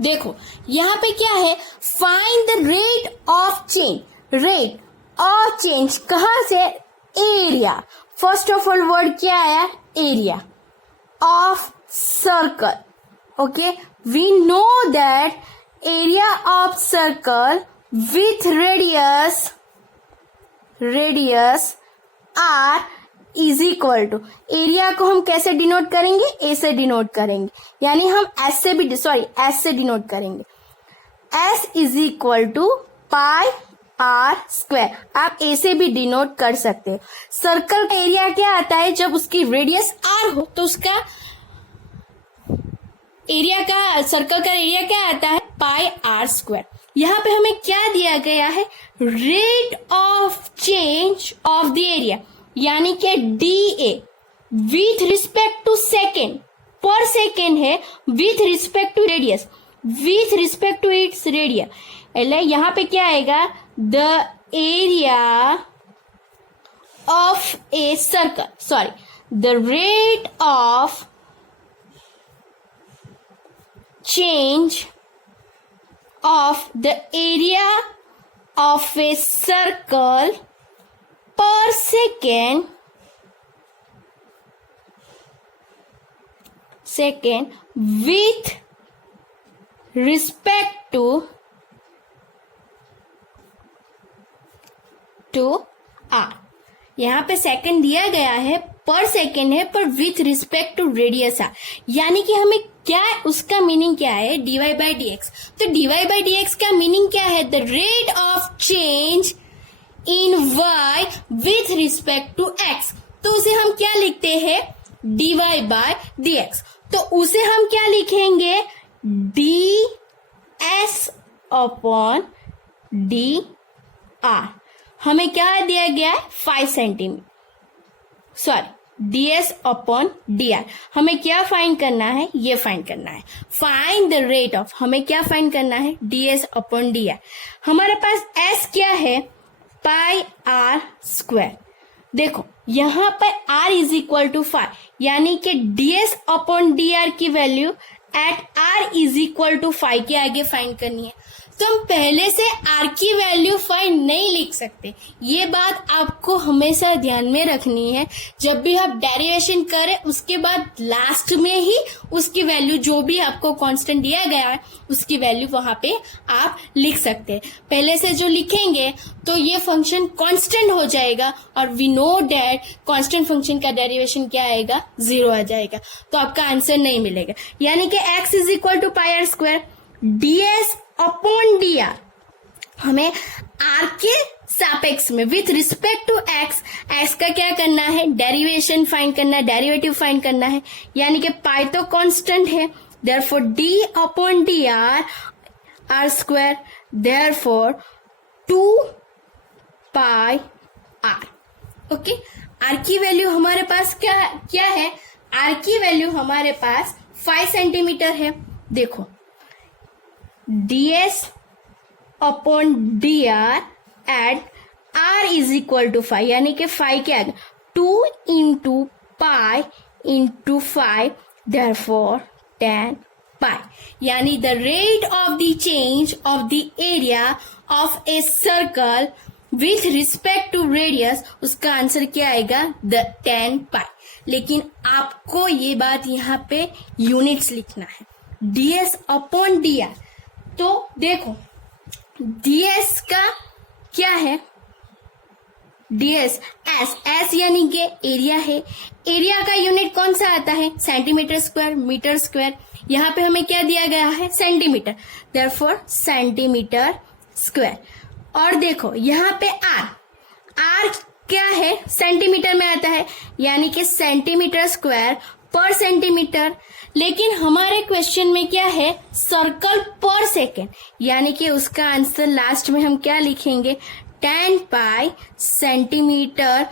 देखो यहाँ पे क्या है, find the rate of change, rate of change कहाँ से, area. First of all word क्या आया, area of circle. Okay, we know that area of circle with radius R is equal to, area को हम कैसे डिनोट करेंगे, ए से denote करेंगे, यानी हम एस से डिनोट करेंगे। S is equal to pi R square, आप ए से भी डिनोट कर सकते हो। सर्कल का एरिया क्या आता है, जब उसकी रेडियस आर हो तो उसका एरिया का, सर्कल का एरिया क्या आता है, पाई आर स्क्वायर। यहाँ पे हमें क्या दिया गया है, rate of change of the area, यानी कि D A with respect to second, per second है, with respect to radius, with respect to its radii. यहाँ पे क्या आएगा, the area of a circle, the rate of change of the area of a circle per second with respect to r। यहाँ पे second दिया गया है, पर सेकेंड है, per with respect to radius R, यानी कि हमें क्या, उसका मीनिंग क्या है, dy बाई डी एक्स। तो dy बाई डी एक्स का मीनिंग क्या है, the rate of change in y with respect to x। तो उसे हम क्या लिखते हैं, dy बाई डी एक्स। तो उसे हम क्या लिखेंगे, ds अपॉन डी आर। हमें क्या दिया गया है, 5 centimetre, ds upon D R. हमें क्या फाइंड करना है, ये फाइंड करना है, फाइंड द रेट ऑफ, हमें क्या फाइंड करना है, ds अपॉन डी आर। हमारे पास s क्या है, पाई आर स्क्वायर। देखो यहाँ पर r इज इक्वल टू 5, यानी कि ds अपॉन डी आर की value at r is equal to 5 के आगे फाइंड करनी है। तो हम पहले से r की वैल्यू 5 नहीं लिख सकते, ये बात आपको हमेशा ध्यान में रखनी है। जब भी आप डेरिवेशन करें उसके बाद लास्ट में ही उसकी वैल्यू, जो भी आपको कांस्टेंट दिया गया है उसकी वैल्यू वहां पे आप लिख सकते हैं। पहले से जो लिखेंगे तो ये फंक्शन कांस्टेंट हो जाएगा, और we know that constant function का डेरिवेशन क्या आएगा, 0 आ जाएगा, तो आपका आंसर नहीं मिलेगा। यानी कि x is equal to pi R square, ds upon D R. हमें r के सापेक्ष में विथ रिस्पेक्ट टू x का क्या करना है, डेरिवेशन फाइंड करना है, डेरिवेटिव फाइंड करना है, यानी कि पाई तो कांस्टेंट है, therefore d upon D R square, therefore 2 pi R. Okay, r की वैल्यू हमारे पास क्या है, r की वैल्यू हमारे पास 5 सेंटीमीटर है। देखो ds upon D R at r is equal to 5, यानी कि 5 के आगे 2 into pi into 5, therefore 10 pi, यानी the rate of the change of the area of a circle with respect to radius, उसका answer क्या आएगा, द 10 पाई। लेकिन आपको ये बात यहाँ पे यूनिट्स लिखना है, ds अपॉन डी आर। तो देखो ds का क्या है, ds s यानी कि एरिया है, एरिया का यूनिट कौन सा आता है, सेंटीमीटर स्क्वायर, मीटर स्क्वायर। यहाँ पे हमें क्या दिया गया है, सेंटीमीटर, देयरफॉर सेंटीमीटर स्क्वायर। और देखो यहाँ पे r क्या है, सेंटीमीटर में आता है, यानी कि सेंटीमीटर स्क्वायर पर सेंटीमीटर। लेकिन हमारे क्वेश्चन में क्या है, सर्कल पर सेकेंड, यानी कि उसका आंसर लास्ट में हम क्या लिखेंगे, 10 pi centimetre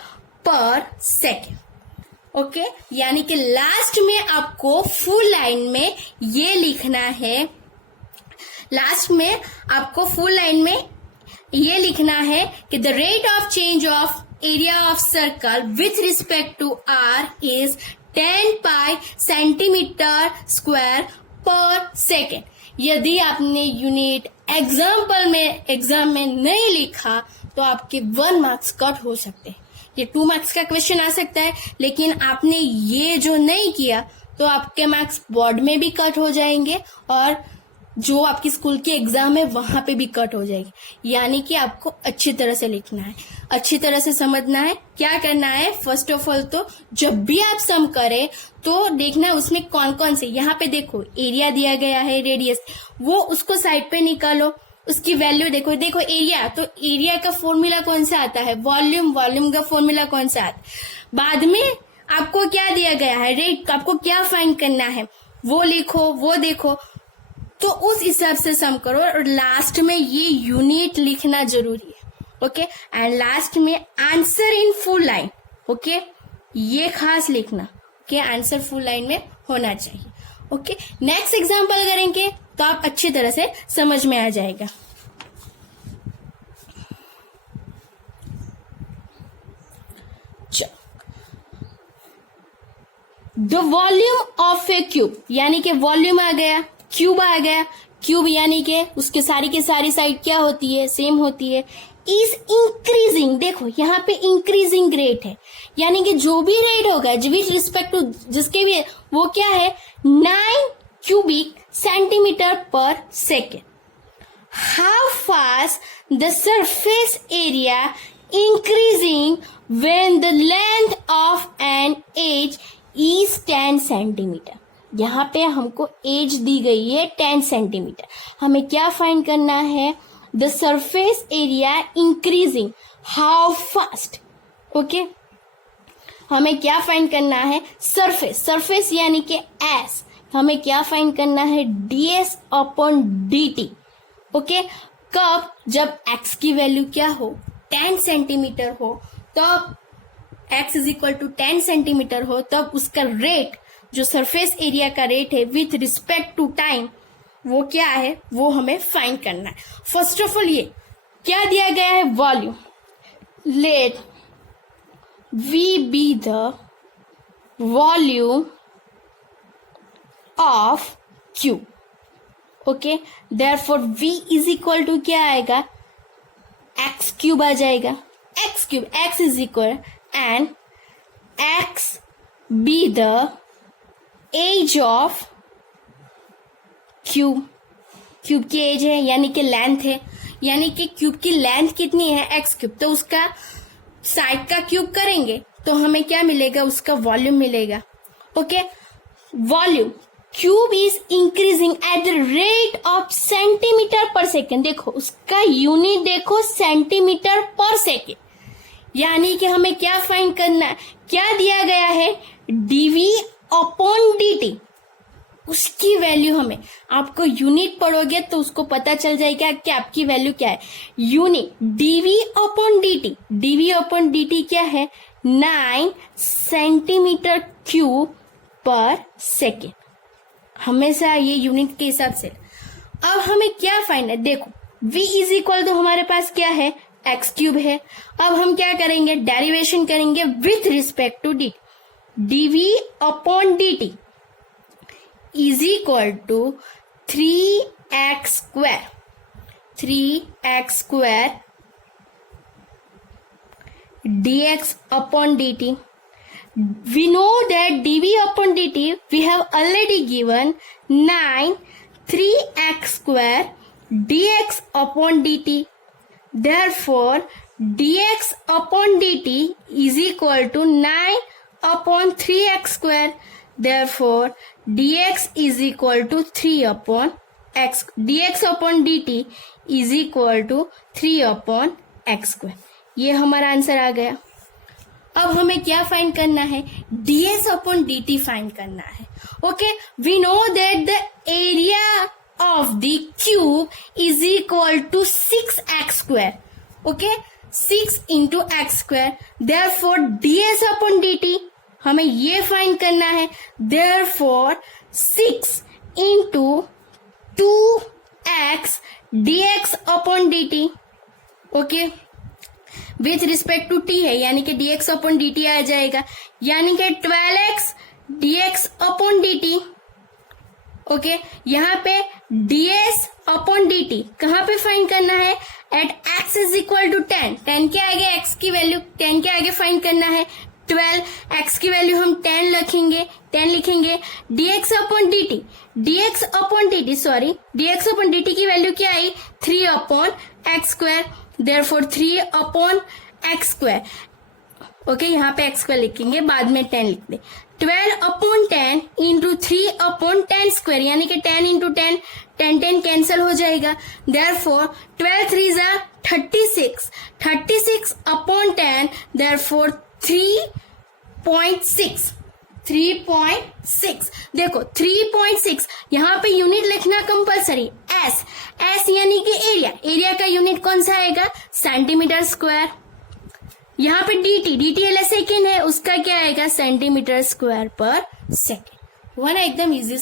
per second. Okay, यानी कि लास्ट में आपको फुल लाइन में ये लिखना है, लास्ट में आपको फुल लाइन में ये लिखना है कि the rate of change of area of circle with respect to R is 10 pi centimetre square per second. यदि आपने यूनिट एग्जाम में नहीं लिखा तो आपके 1 मार्क्स कट हो सकते हैं। ये 2 मार्क्स का क्वेश्चन आ सकता है, लेकिन आपने ये जो नहीं किया तो आपके मार्क्स बोर्ड में भी कट हो जाएंगे और जो आपकी स्कूल की एग्जाम है वहां पे भी कट हो जाएगी। यानी कि आपको अच्छी तरह से लिखना है, अच्छी तरह से समझना है। क्या करना है, फर्स्ट ऑफ ऑल तो जब भी आप सम करें तो देखना उसमें कौन कौन से, यहाँ पे देखो एरिया दिया गया है, रेडियस, वो उसको साइड पे निकालो, उसकी वैल्यू देखो एरिया, तो एरिया का फॉर्मूला कौन सा आता है, वॉल्यूम का फॉर्मूला कौन सा आता है। बाद में आपको क्या दिया गया है, रेट, आपको क्या फाइंड करना है वो लिखो, वो देखो, तो उस हिसाब से सम करो। और लास्ट में ये यूनिट लिखना जरूरी है। ओके, एंड लास्ट में answer in full line. Okay, ये खास लिखना। ओके, आंसर फुल लाइन में होना चाहिए। ओके, नेक्स्ट एग्जांपल करेंगे तो आप अच्छी तरह से समझ में आ जाएगा। The volume of A cube, यानी कि वॉल्यूम आ गया, क्यूब आ गया, क्यूब यानी कि उसके सारी की सारी साइड क्या होती है, सेम होती है, इज इंक्रीजिंग। देखो यहाँ पे इंक्रीजिंग रेट है, यानी कि जो भी रेट होगा विथ रिस्पेक्ट टू जिसके भी, वो क्या है, 9 cubic centimetre per second. How fast the surface area increasing when the length of an edge is 10 centimetre. यहाँ पे हमको एज दी गई है 10 सेंटीमीटर। हमें क्या फाइंड करना है, the surface area increasing how fast. Okay, हमें क्या फाइंड करना है, सरफेस यानी कि एस, हमें क्या फाइंड करना है, ds अपॉन dt। ओके, कब, जब x की वैल्यू क्या हो, 10 सेंटीमीटर हो, तब x is equal to 10 centimetre हो, तब उसका रेट, जो सरफेस एरिया का रेट है विथ रिस्पेक्ट टू टाइम, वो क्या है, वो हमें फाइंड करना है। फर्स्ट ऑफ ऑल ये क्या दिया गया है, volume, let V be the volume of cube. Okay, therefore v is equal to क्या आएगा, x क्यूब आ जाएगा, x is equal and x be the edge of cube की एज है, यानी कि लेंथ है, यानी कि क्यूब की लेंथ कितनी है, x क्यूब, तो उसका साइड का क्यूब करेंगे तो हमें क्या मिलेगा, उसका वॉल्यूम मिलेगा। Okay, volume, cube is increasing at the rate of centimetre per second. देखो उसका यूनिट देखो, सेंटीमीटर पर सेकेंड, यानी कि हमें क्या फाइंड करना है, क्या दिया गया है, dv अपॉन dt, उसकी वैल्यू हमें, आपको यूनिट पढ़ोगे तो उसको पता चल जाएगा कि आपकी वैल्यू क्या है, यूनिट dv अपॉन dt क्या है, 9 सेंटीमीटर क्यूब पर सेकेंड। हमेशा ये यूनिट के हिसाब से। अब हमें क्या फाइंड है, देखो v इज इक्वल तो हमारे पास क्या है, x क्यूब है। अब हम क्या करेंगे, डेरिवेशन करेंगे with respect to dt, dv upon dt is equal to 3x square dx upon dt. We know that dv upon dt we have already given 9 3x square dx upon dt. Therefore, dx upon dt is equal to 9 upon 3x square. Therefore, dx is equal to 3 upon x. dx upon dt is equal to 3 upon x square. ये हमारा answer आ गया। अब हमें क्या find करना है, ds upon dt find करना है। Okay, we know that the area of the cube is equal to 6x square. Okay, 6 into X square. Therefore ds upon dt हमें ये फाइंड करना है। Therefore 6 into 2x dx upon dt। Okay, with respect to t है, यानी कि dx upon dt आ जाएगा, यानी कि 12x dx upon dt। Okay, यहाँ पे ds अपॉन dt कहाँ पे फाइंड करना है? At x is equal to 10। 10 के आगे x की वैल्यू 10 के आगे फाइंड करना है 12, x की वैल्यू हम 10 लिखेंगे dx upon dt, dx upon dt की वैल्यू क्या आई? 3 upon x square, therefore 3 upon x square. Okay, यहाँ पे एक्स स्क्वायर लिखेंगे, बाद में 10 लिख दे। 12 अपॉन 10 इंटू 3 अपॉन 10 स्क्वायर, यानी कि 10 इंटू 10, 10 कैंसिल हो जाएगा, देयरफॉर 12 3 जा 36, 36 अपॉन 10, देयरफॉर 3.6। देखो 3.6, यहाँ पे यूनिट लिखना कंपलसरी, एस यानी कि एरिया का यूनिट कौन सा आएगा? Centimetre square. यहाँ पे dt सेकेंड है, उसका क्या आएगा? Centimetre square per second. वरना एकदम इजी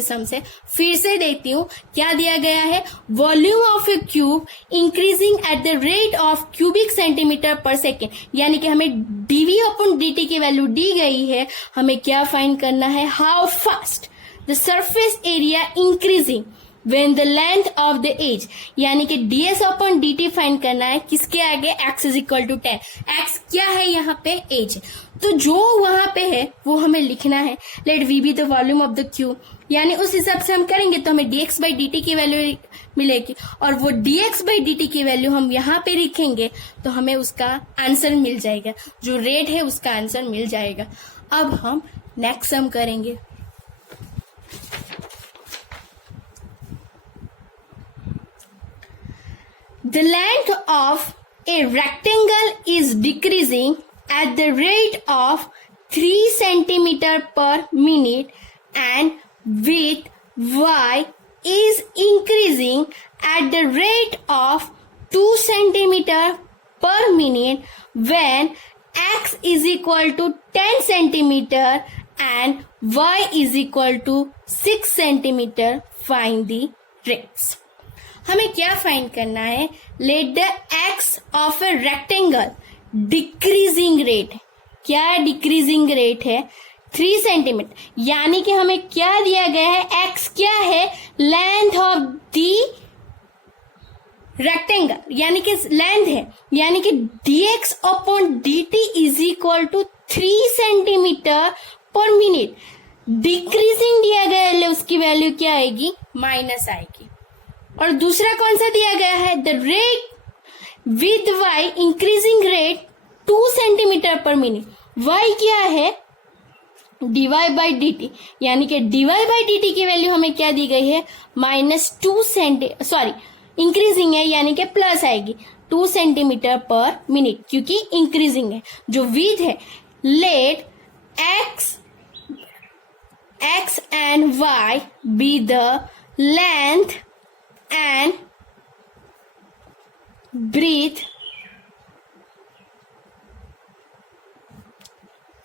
सम से फिर से देखती हूँ क्या दिया गया है। Volume of A cube increasing at the rate of cubic centimetre per second, यानी कि हमें dv अपॉन dt की वैल्यू दी गई है, हमें क्या फाइंड करना है? How fast the surface area increasing when the length of the edge, यानी कि ds अपॉन dt फाइंड करना है किसके आगे? x is equal to 10। x क्या है यहाँ पे? एज। तो जो वहां पे है वो हमें लिखना है। Let v be the volume of the cube, यानी उस हिसाब से हम करेंगे तो हमें dx बाई dt की वैल्यू मिलेगी, और वो dx बाई dt की वैल्यू हम यहाँ पे लिखेंगे तो हमें उसका आंसर मिल जाएगा, जो रेट है उसका आंसर मिल जाएगा। अब हम नेक्स्ट सम करेंगे। The length of a rectangle is decreasing at the rate of 3 centimeter per minute and width y is increasing at the rate of 2 centimeter per minute when x is equal to 10 centimeter and y is equal to 6 centimeter. Find the rates. हमें क्या find करना है? Let the x of a rectangle decreasing rate. क्या decreasing rate है? 3 centimetre, यानी कि हमें क्या दिया गया है? एक्स क्या है? लेंथ ऑफ द रेक्टेंगल, यानी कि लेंथ है, यानी कि dx upon dt is equal to 3 centimetre per minute. Decreasing दिया गया है, उसकी वैल्यू क्या आएगी? माइनस आएगी। और दूसरा कौन सा दिया गया है? The rate with y increasing rate 2 centimetre per minute. y क्या है? dy बाई dt, यानी कि dy बाई dt की वैल्यू हमें क्या दी गई है? -2 इंक्रीजिंग है, यानी कि प्लस आएगी 2 सेंटीमीटर पर मिनट, क्योंकि इंक्रीजिंग है। जो विद है, let x and y be the length and breadth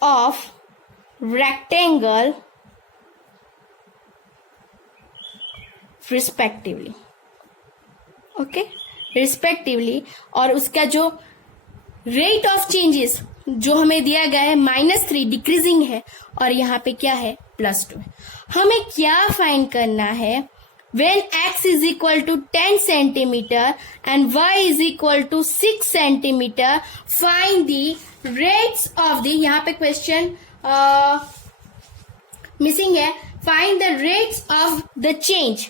of rectangle respectively. Okay, respectively. और उसका जो रेट ऑफ चेंजेस जो हमें दिया गया है -3 डिक्रीजिंग है, और यहाँ पे क्या है? +2 है। हमें क्या फाइंड करना है? When x is equal to 10 centimeter and y is equal to 6 centimeter, find the rates of the, यहाँ पे क्वेश्चन मिसिंग है, find the rates of the change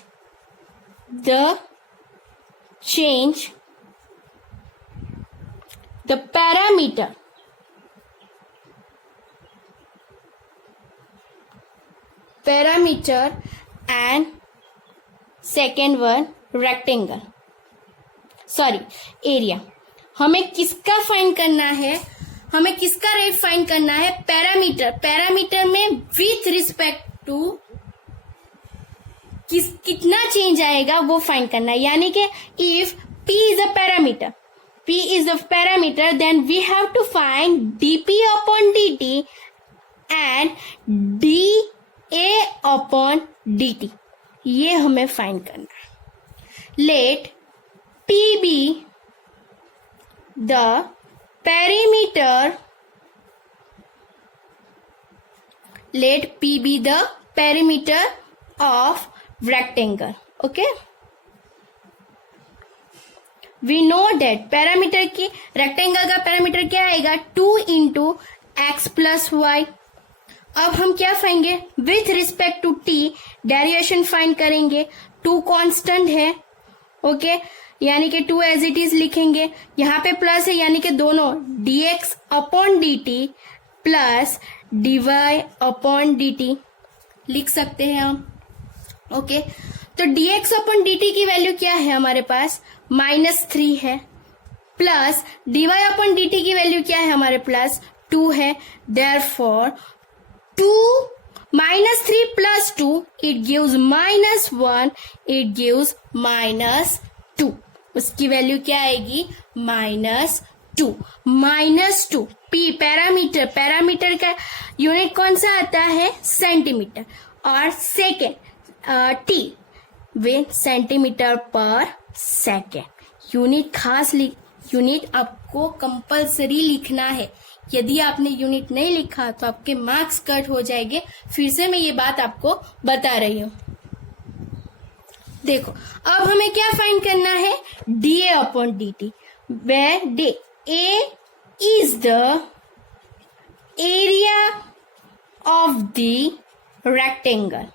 the parameter and second one rectangle, area. हमें किसका find करना है? हमें किसका rate find करना है? पैरामीटर में विथ रिस्पेक्ट टू कितना चेंज आएगा वो फाइंड करना है। यानी कि if p is a parameter then we have to find dp upon dt and da upon dt। ये हमें फाइंड करना है। Let p be the perimeter of rectangle. Okay, we know that parameter की rectangle का parameter क्या आएगा 2 into x plus Y. अब हम क्या फाइंगे with respect to T derivation find करेंगे. 2 कांस्टेंट है. ओके यानी कि 2 एज इट इज लिखेंगे. यहाँ पे प्लस है यानी कि दोनों dx upon dt plus dy upon dt लिख सकते हैं हम. ओके तो dx अपॉन dt की वैल्यू क्या है हमारे पास -3 है प्लस dy अपॉन dt की वैल्यू क्या है हमारे पास 2 है. Therefore 2 -3 plus 2 it gives -1 it gives -2. उसकी वैल्यू क्या आएगी -2. -2 p पैरामीटर का यूनिट कौन सा आता है सेंटीमीटर और सेकेंड टी वे सेंटीमीटर पर सेकेंड. यूनिट खास यूनिट आपको कंपलसरी लिखना है. यदि आपने यूनिट नहीं लिखा तो आपके मार्क्स कट हो जाएंगे. फिर से मैं ये बात आपको बता रही हूं. देखो अब हमें क्या फाइंड करना है dA upon dt where A is the area of the rectangle.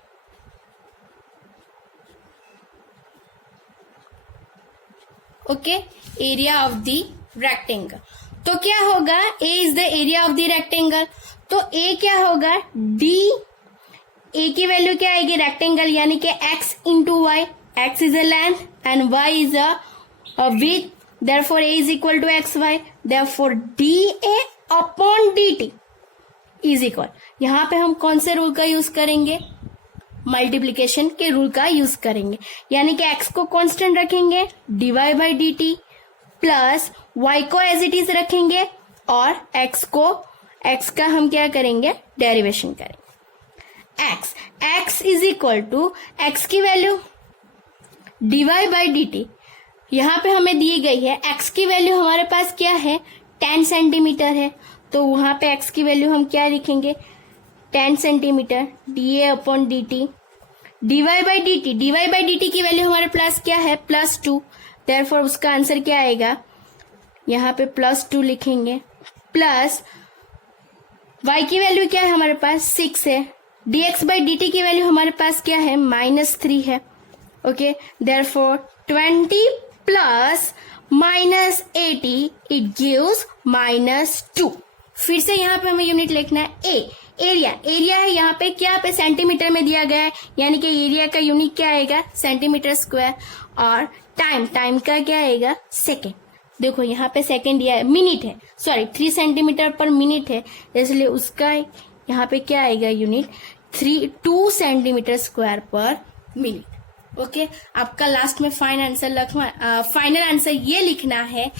Okay area of the rectangle. तो क्या होगा A is the area of the rectangle. तो A क्या होगा D. A की वैल्यू क्या आएगी रेक्टेंगल यानी कि x into y. x is a length and y is a width. Therefore A is equal to x y. Therefore dA upon dt is equal. यहां पे हम कौन से रूल का यूज करेंगे मल्टीप्लीकेशन के रूल का यूज करेंगे. यानी कि x को कांस्टेंट रखेंगे dy by dt plus y को एज इट इज रखेंगे और x का हम क्या करेंगे डेरिवेशन करेंगे. x is equal to x की वैल्यू dy बाई dt. यहाँ पे हमें दी गई है x की वैल्यू हमारे पास क्या है 10 सेंटीमीटर है. तो वहां पे x की वैल्यू हम क्या लिखेंगे 10 centimetre dA upon dt dy by dt की वैल्यू हमारे पास क्या है +2. देयरफॉर उसका आंसर क्या आएगा यहाँ पे +2 लिखेंगे प्लस y की वैल्यू क्या है हमारे पास 6 है. dx बाई dt की वैल्यू हमारे पास क्या है -3 है. Okay therefore 20 plus -80 it gives -2. फिर से यहाँ पे हमें यूनिट लिखना है एरिया है. यहाँ पे क्या पे सेंटीमीटर में दिया गया है यानी कि एरिया का यूनिट क्या आएगा सेंटीमीटर स्क्वायर. और टाइम का क्या आएगा सेकेंड. देखो यहाँ पे सेकेंड दिया है मिनट है 3 सेंटीमीटर पर मिनट है इसलिए उसका यहाँ पे क्या आएगा unit 2 centimetre square per minute. Okay आपका लास्ट में फाइनल आंसर ये लिखना है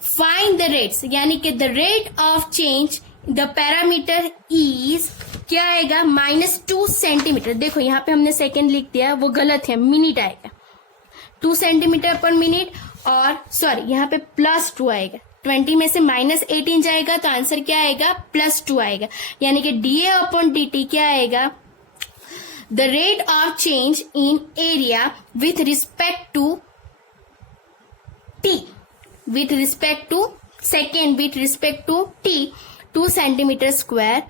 फाइंड द रेट्स यानी कि the rate of change the parameter is क्या आएगा -2 सेंटीमीटर. देखो यहाँ पे हमने सेकेंड लिख दिया वो गलत है मिनट आएगा 2 सेंटीमीटर पर मिनट और यहाँ पे +2 आएगा. 20 में से -18 जाएगा तो आंसर क्या आएगा +2 आएगा. यानी कि dA अपॉन dt क्या आएगा the rate of change in area with respect to t with respect to t 2 centimetre square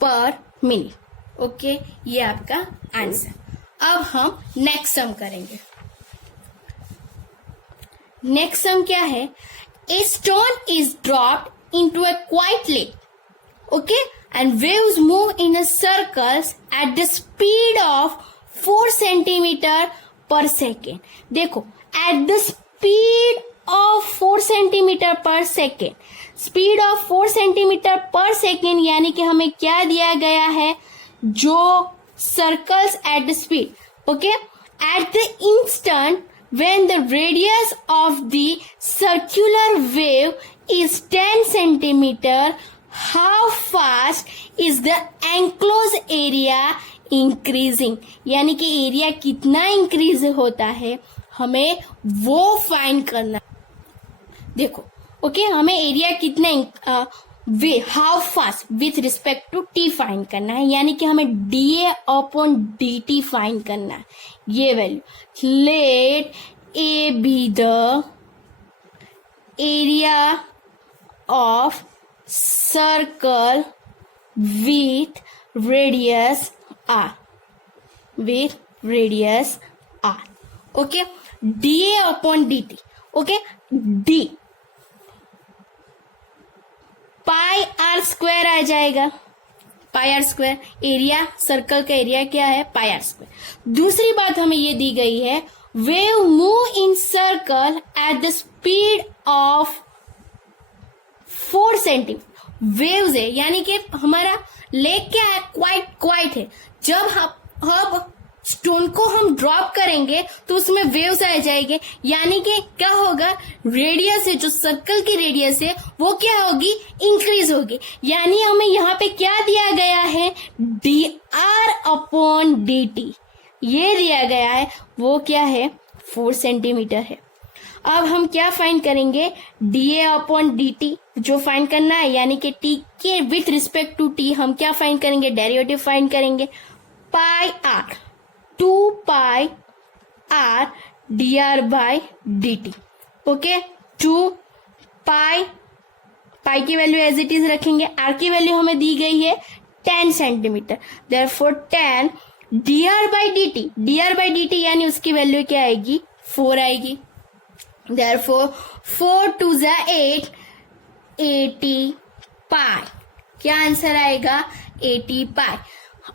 per minute. Okay ये आपका आंसर. अब हम नेक्स्ट सम करेंगे. नेक्स्ट सम क्या है a stone is dropped into a quite lake. Okay and waves move in a circles at the speed of 4 centimetre per second. देखो at the speed of 4 centimetre per second. Speed of 4 centimetre per second यानी कि हमें क्या दिया गया है जो circles at the speed. Okay at the instant when the radius of the circular wave is 10 centimeter, how fast is the enclosed area increasing? यानी कि एरिया कितना इंक्रीज होता है हमें वो फाइंड करना. देखो ओके हमें एरिया कितना वे how fast with respect to t find करना है, यानी कि हमें dA अपॉन dt फाइंड करना है। ये value let a be the area of circle with radius r, with radius r, okay, dA upon dt, okay, d pi R square आ जाएगा, pi R square, area circle का area क्या है, पाई R square. दूसरी बात हमें ये दी गई है, wave move in circle at the speed of 4 centimetre. Waves है यानी कि हमारा लेक क्या है, क्वाइट है। जब हम स्टोन को हम ड्रॉप करेंगे तो उसमें वेव्स आ जाएंगे, यानी कि क्या होगा, रेडियस है, जो सर्कल की रेडियस है वो क्या होगी, इंक्रीज होगी। यानी हमें यहाँ पे क्या दिया गया है, dr अपॉन dt, ये दिया गया है, वो क्या है, 4 सेंटीमीटर है। अब हम क्या फाइंड करेंगे, dA अपॉन dt जो फाइंड करना है, यानी कि t के विथ रिस्पेक्ट टू t हम क्या फाइंड करेंगे, डेरिवेटिव फाइंड करेंगे, pi R 2 pi R dr by dt, okay. 2 pi की वैल्यू एज इट इज रखेंगे, r की वैल्यू हमें दी गई है 10 centimetre, therefore 10 dr by dt यानी उसकी वैल्यू क्या आएगी, 4 आएगी। Therefore 4 2 8, 80 पाई, क्या आंसर आएगा, 80 पाई।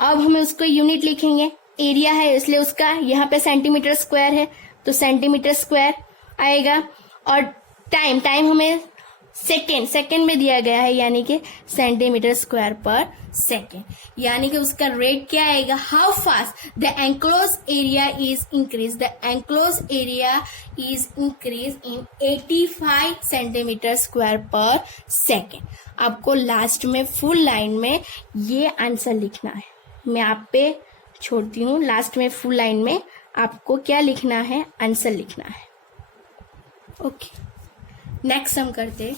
अब हमें उसको यूनिट लिखेंगे, एरिया है इसलिए उसका यहाँ पे सेंटीमीटर स्क्वायर है तो सेंटीमीटर स्क्वायर आएगा, और टाइम हमें सेकेंड में दिया गया है, यानी कि सेंटीमीटर स्क्वायर पर सेकेंड, यानी कि उसका रेट क्या आएगा, how fast the enclose area is increase, the enclose area is increase in 85 centimetre square per second. आपको लास्ट में फुल लाइन में ये आंसर लिखना है, मैं आप पे छोड़ती हूँ, लास्ट में फुल लाइन में आपको क्या लिखना है, आंसर लिखना है, ओके। नेक्स्ट हम करते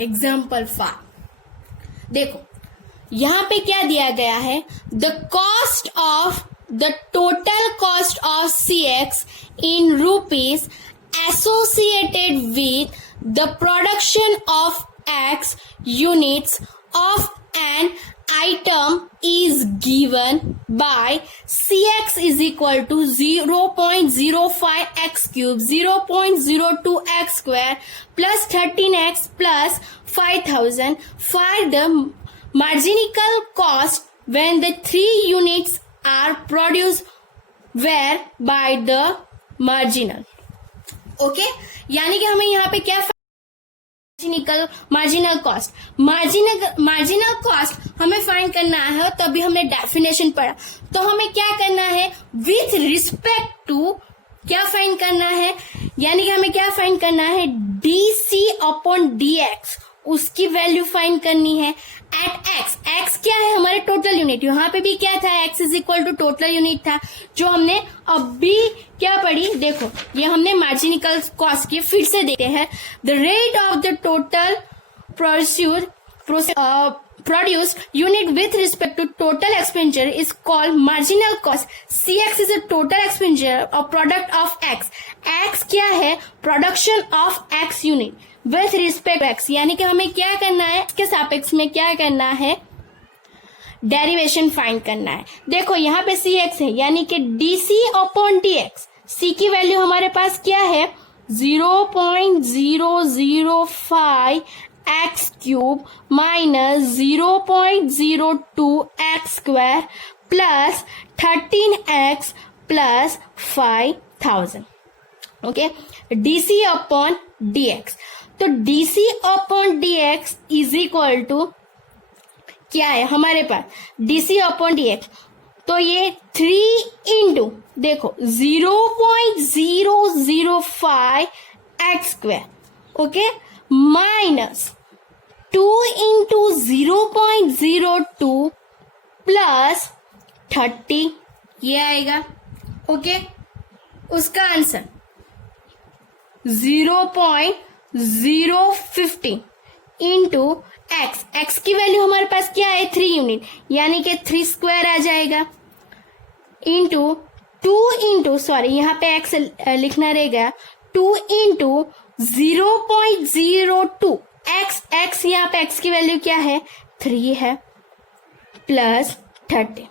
एग्जाम्पल 5। देखो यहां पे क्या दिया गया है, the cost of the total cost of CX in rupees associated with the production of X units of an item is given by CX is equal to 0.05 x cube, 0.02 x square plus 13x plus 5000. Find the marginal cost when the 3 units are produced where by the marginal. Okay? यानी कि हमें यहाँ पे क्या marginal cost हमें find करना है, तभी हमने डेफिनेशन पढ़ा। तो हमें क्या करना है, विथ रिस्पेक्ट टू क्या फाइंड करना है, यानी कि हमें क्या फाइंड करना है, DC अपॉन DX, उसकी वैल्यू फाइंड करनी है एट x क्या है, हमारे टोटल यूनिट, यहाँ पे भी क्या था, x is equal to total unit था, जो हमने अभी क्या पढ़ी, देखो ये हमने मार्जिनल कॉस्ट की, फिर से देखते हैं, the rate of the total produced unit with respect to total expenditure is called marginal cost. CX is a total expenditure or product of X. X क्या है, production of X unit with respect to X, यानी कि हमें क्या करना है, इसके सापेक्ष में क्या करना है, डेरिवेशन फाइंड करना है। देखो यहाँ पे CX है, यानी कि DC अपॉन DX, C की वैल्यू हमारे पास क्या है, 0.005 x cube minus 0.02 x square plus 13x plus 5000, okay. DC upon DX, तो DC upon DX is equal to क्या है हमारे पास, DC अपॉन DX, तो ये 3 इंटू देखो 0.005 x square, okay, minus 2 into 0.02 plus 30, ये आएगा, ओके। उसका आंसर 0.015 इंटू एक्स, एक्स की वैल्यू हमारे पास क्या है 3 यूनिट, यानी कि 3 स्क्वायर आ जाएगा, इंटू 2 इंटू सॉरी यहाँ पे एक्स लिखना रहेगा 2 इंटू 0.02 एक्स, एक्स यहाँ पे एक्स की वैल्यू क्या है 3 है, प्लस 30,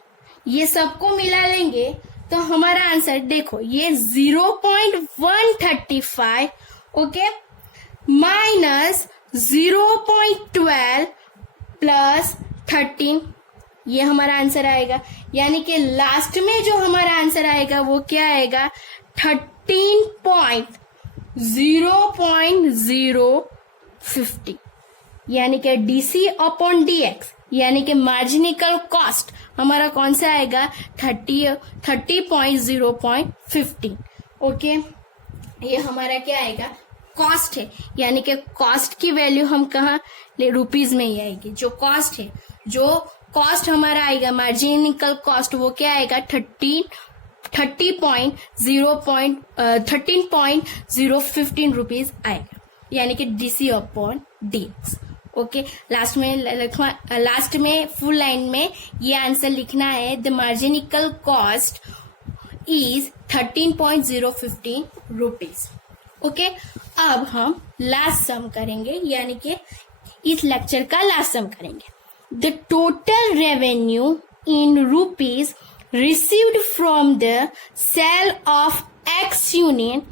ये सबको मिला लेंगे तो हमारा आंसर देखो ये 0.135 ओके माइनस 0.12 प्लस 13, ये हमारा आंसर आएगा। यानी कि लास्ट में जो हमारा आंसर आएगा वो क्या आएगा 13.0.050, यानी कि डीसी अपॉन डीएक्स यानी कि मार्जिनिकल कॉस्ट हमारा कौन सा आएगा 30.0.50 ओके। ये हमारा क्या आएगा कॉस्ट है, यानी कि कॉस्ट की वैल्यू हम कहाँ रुपीज में ही आएगी, जो कॉस्ट है, जो कॉस्ट हमारा आएगा मार्जिनिकल कॉस्ट वो क्या आएगा 13.015 रुपीज आएगा, यानी कि DC upon DX okay. Last में फुल लाइन में ये आंसर लिखना है the marginal cost is 13.015 rupees okay. अब हम लास्ट सम करेंगे, यानी कि इस लेक्चर का लास्ट सम करेंगे। The total revenue in rupees received from the sale of x unit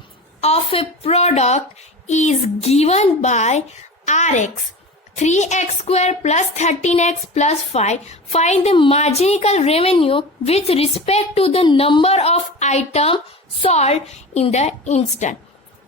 of a product is given by RX 3x square plus 13x plus 5. Find the marginal revenue with respect to the number of items sold in the instant.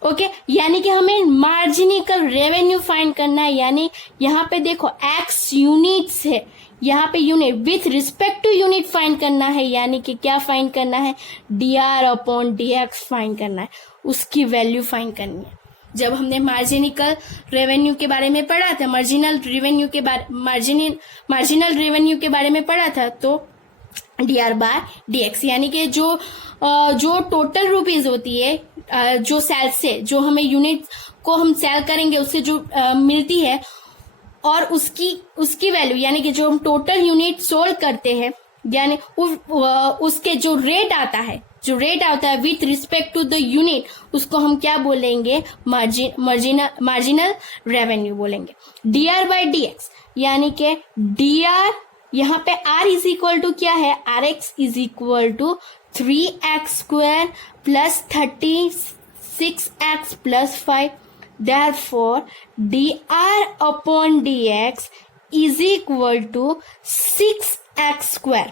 Okay यानी कि हमें मार्जिनिकल revenue find करना है, यानी यहाँ पे देखो x units है, यहाँ पे unit with respect to unit find करना है, यानी कि क्या फाइंड करना है dr अपॉन dx फाइंड करना है, उसकी वैल्यू फाइंड करनी है। जब हमने मार्जिनिकल रेवेन्यू के बारे में पढ़ा था, मार्जिनल रेवेन्यू के बारे में पढ़ा था, तो dr बाय dx यानी कि जो टोटल रुपीज होती है जो सेल से जो हमें यूनिट को हम सेल करेंगे उससे जो मिलती है, और उसकी वैल्यू यानी कि जो हम टोटल यूनिट सोल्ड करते हैं, यानी उसके जो रेट आता है with respect to the unit, उसको हम क्या बोलेंगे मार्जिनल रेवेन्यू बोलेंगे। dr बाय dx यानी कि dr यहाँ पे r इज इक्वल टू क्या है rx is equal to 3x square plus 36x plus 5, therefore dr upon dx is equal to 6x square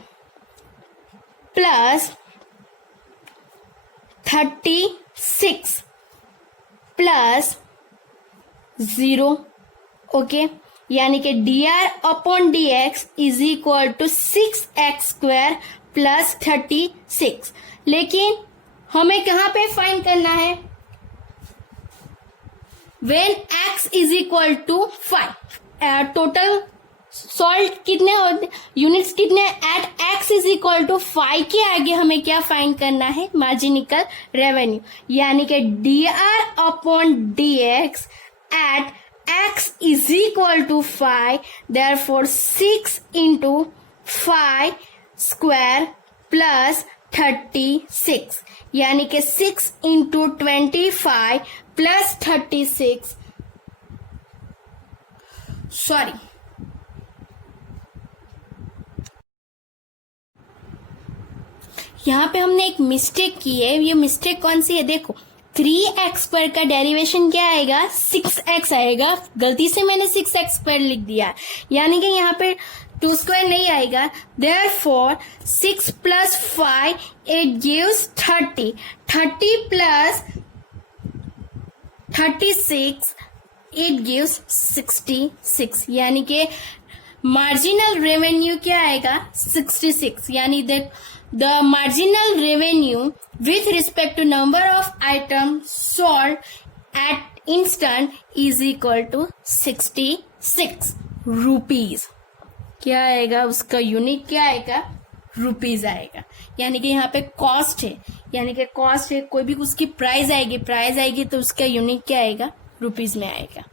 plus 36 plus 0 okay, यानी कि dr upon dx is equal to 6x square plus 36। लेकिन हमें कहाँ पे find करना है when x is equal to 5, total sold कितने units कितने at x is equal to 5 के आगे हमें क्या फाइंड करना है मार्जिनिकल रेवेन्यू, यानी कि dr upon dx at x is equal to 5, therefore 6 into 5 square plus 36, यानी कि 6 इंटू 25 प्लस 36 सॉरी यहाँ पे हमने एक मिस्टेक की है। ये मिस्टेक कौन सी है देखो, 3x स्क्वायर का डेरिवेशन क्या आएगा 6x आएगा, गलती से मैंने 6x स्क्वायर लिख दिया, यानी कि यहाँ पे 2 स्क्वायर नहीं आएगा, therefore 6 plus 5 it gives 30 plus 36 it gives 66, यानी कि मार्जिनल रेवेन्यू क्या आएगा 66, यानी the marginal revenue with respect to number of item sold at instant is equal to 66 rupees. क्या आएगा उसका यूनिट क्या आएगा रुपीज आएगा, यानी कि यहाँ पे कॉस्ट है, यानी कि कॉस्ट है कोई भी उसकी प्राइस आएगी तो उसका यूनिट क्या आएगा रुपीज में आएगा।